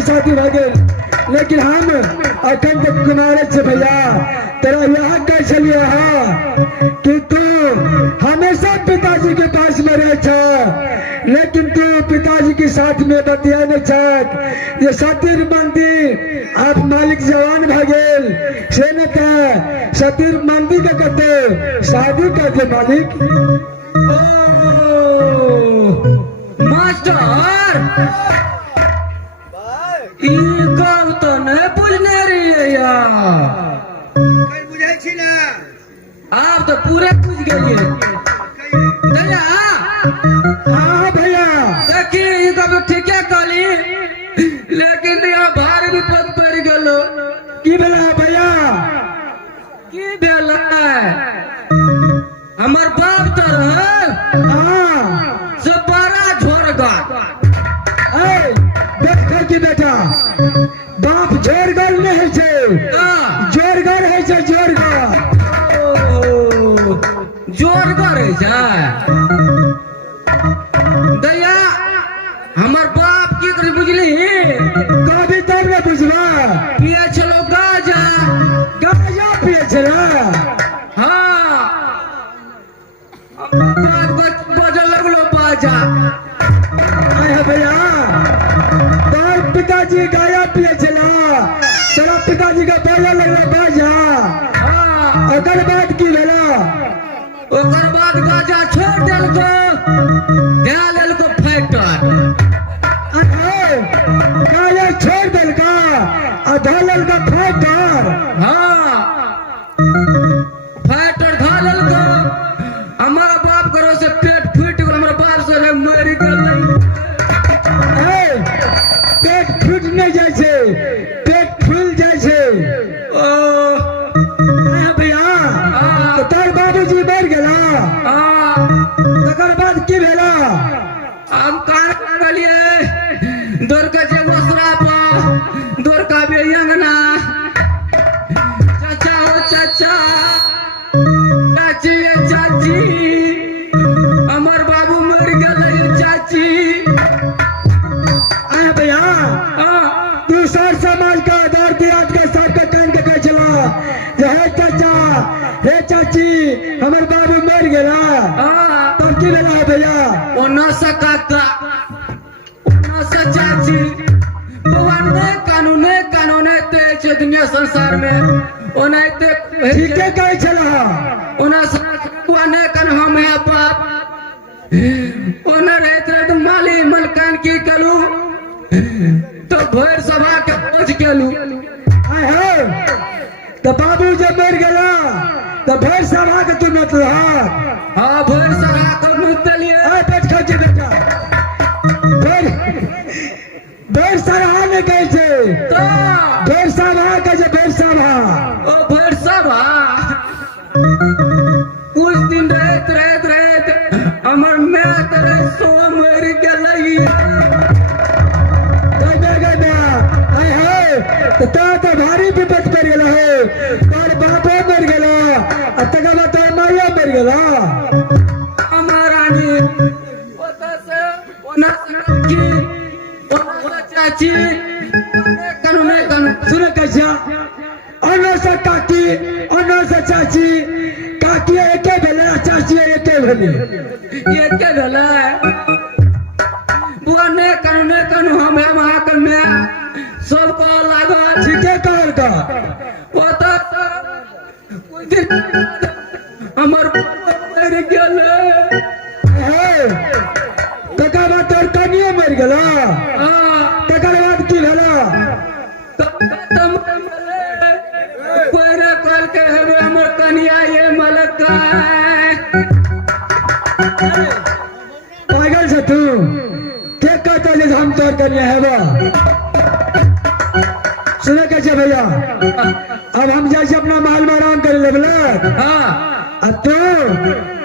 शादी भागे लेकिन हम अखंड कुमार से भैया तेरा यहाँ कह चलिए कि तू हमेशा पिताजी के पास में रह लेकिन तू पिताजी के साथ में बतिया नहीं चाहत ये सतीर मंदिर आप मालिक जवान भागेल से न कह सतीर मंदिर का कहते शादी करते मालिक मास्टर तो नहीं बुझने रही आप तो पूरे बुझ गए भैया। हाँ भैया देखिए तो ठीक है काली लेकिन यहाँ भार भी पद पड़ गलो की भेला भैया की भेला हमार बाप तो सब बड़ा झोरगा देख की बेटा बाप जोरगर नहीं है जोरगर है जोरगर जोरगर है दया हमार बाप की कर बुझली कभी तब न बुझवा पिए चलो गाजा गाजा पिए चला हाँ बाप बजल लगलो बाजा भैया तार पिताजी गाया पिए चला तेरा पिताजी का बाजा लगला बाजा अगर बात की भेला ओकर बाद गाजा छोड़ देल को दे लेल को फैक्टर गाया छोड़ देल का आधा लेल का फैक्टर हाँ फैक्टर धा लेल को हमारा बाप करो से पेट फूट गल हमारा बाप से मर गल पेट फूट नहीं जाए छे पेट फूल जाए छे भैया तो तार बाबूजी मर गेला तकर बाद की भेला गई चाची। आया भैया हाँ तू सर समाज का दौर दिराज का सब का कान के कह चला जे हे चाचा हे चाची हमर बाबू मर गेला हाँ तब की भेला है भैया उन्नस काका उन्नस चाची भगवान ने कानून ते छे दुनिया संसार में ओनाइते ठीक है कह चला उन्नस ने कान हम है बाप ओना रहते तो माली मलकान की कलू तो भर सभा के पहुंच गेलू। आय है तो बाबू जब मर गेला तो भैर सभा के तू नत रहा हाँ भर सभा को मुतलिए आय पेट खा के बेटा भैर सभा ने कहे छे तो भैर सभा के जे भैर सभा ओ भर सभा कुछ दिन रहत हमर मैं तेरे सो मर गेलई। आय है तो भारी विपत कर गेला है तोर बापो मर गेला आ तकर बाद तोर माइयो मर गेला हमारानी ओता से ओना की ओना चाची कानून सुन कैसा अनो से काकी अनो से चाची काकी एके भेले चाची एके भेले ये के भेले बुआ ने कानून हमें महाकल में सबको लगा ठीक है कहल का ओता कुछ दिन हमर मर गेले है तकर बाद तोर कनियो मर गेला हां तकर बाद की भेला खत्म भेले कोइरा कल के हवे हमर कनिया ये मलका पागल से तू के कहता जे हम तोर कनिया हेबा सुने कैसे भैया अब हम जैसे अपना माल में आराम करे लगल हां अब तो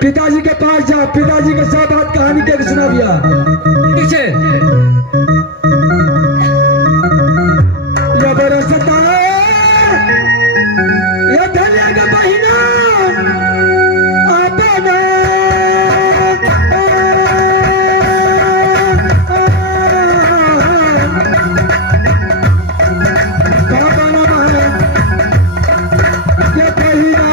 पिताजी के पास जा पिताजी के सब बात कहानी के सुना दिया पीछे ये बरसता ये धनिया का महीना अपना ये महीना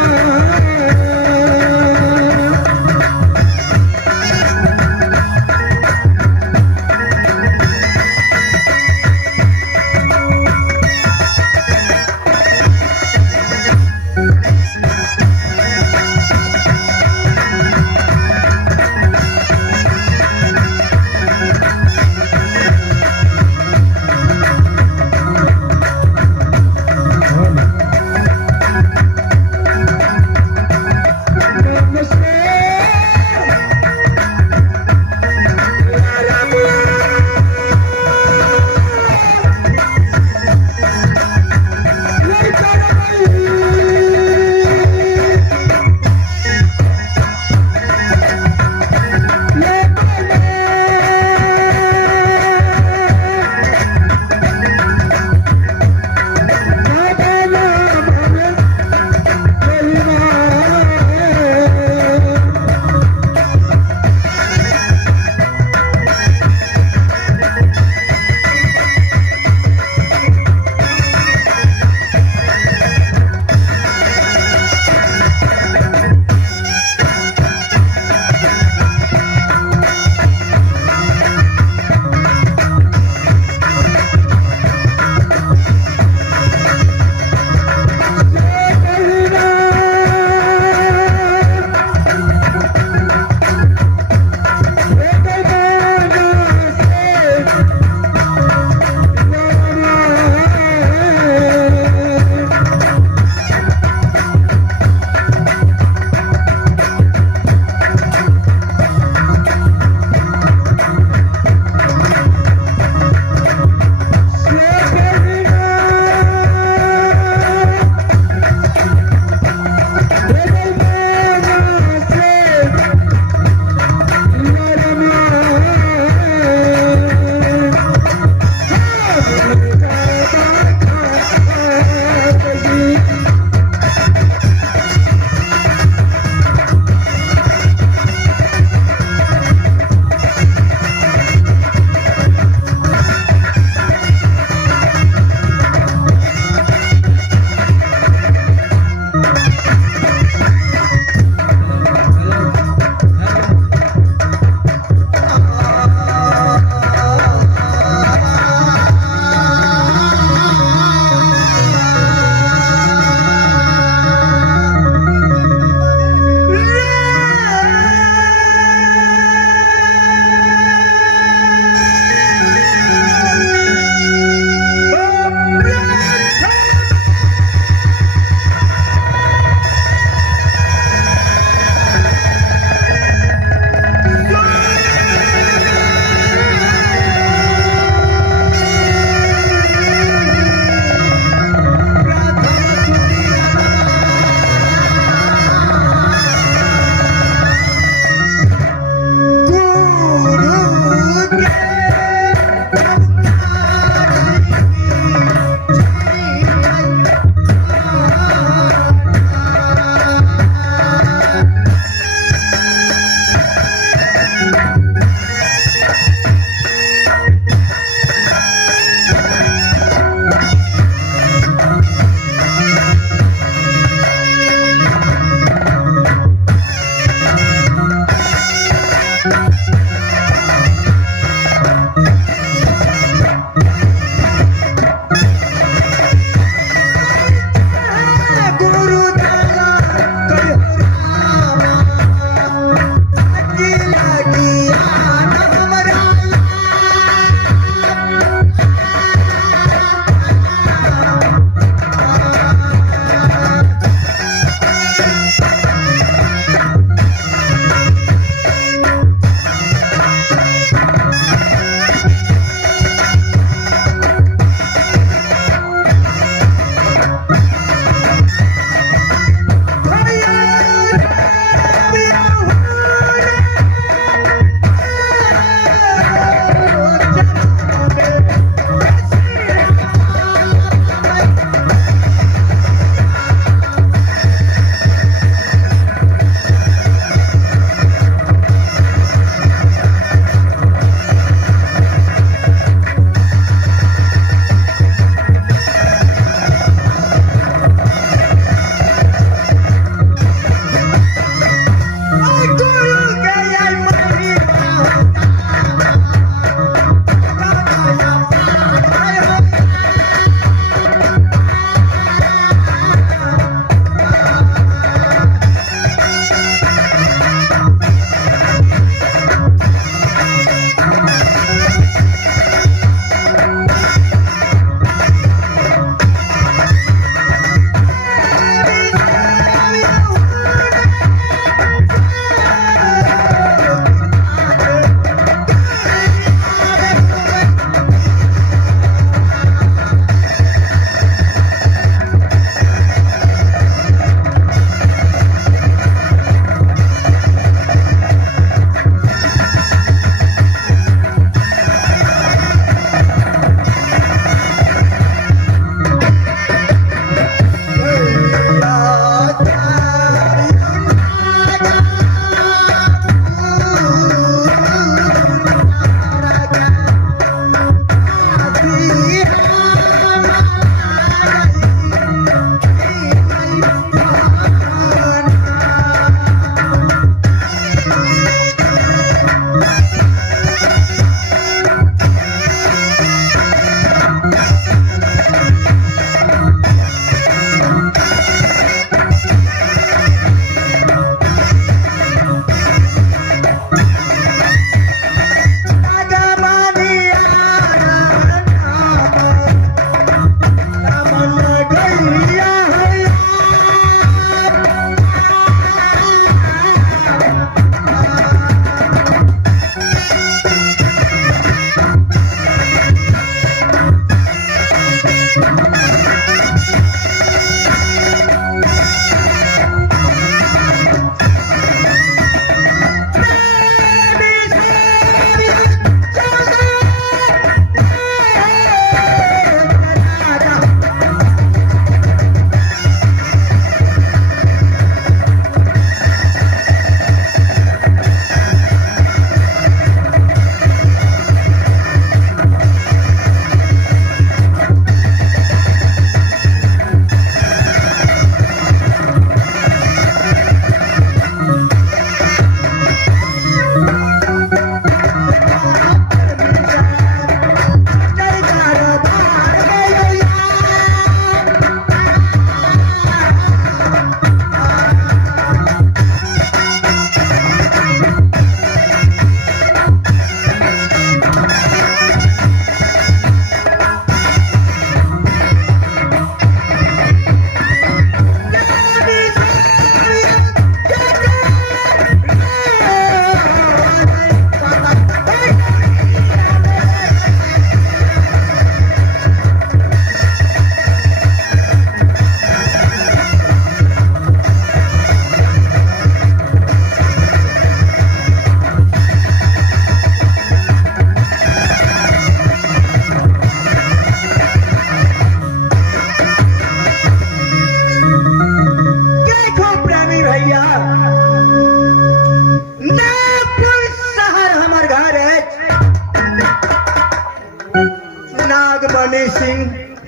नागमणि सिंह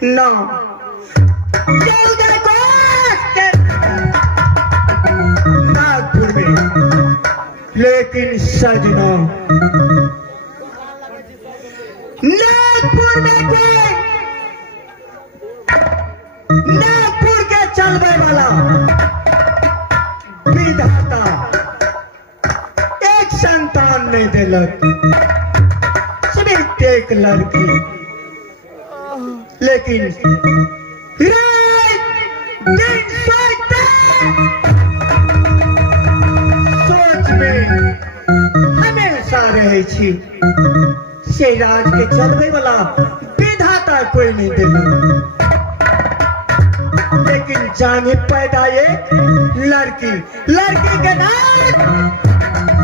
नाम, 14 कोस के नागपुर में। लेकिन सजना नागपुर में कोई नागपुर के चलने वाला विधाता एक संतान नहीं दिलक, सिर्फ एक लड़की। लेकिन रात दिन सोच में हमेशा रहे छी से राज के चलवे वाला विधाता कोई नहीं दिलक। लेकिन जाने पैदा एक लड़की, लड़की के नाम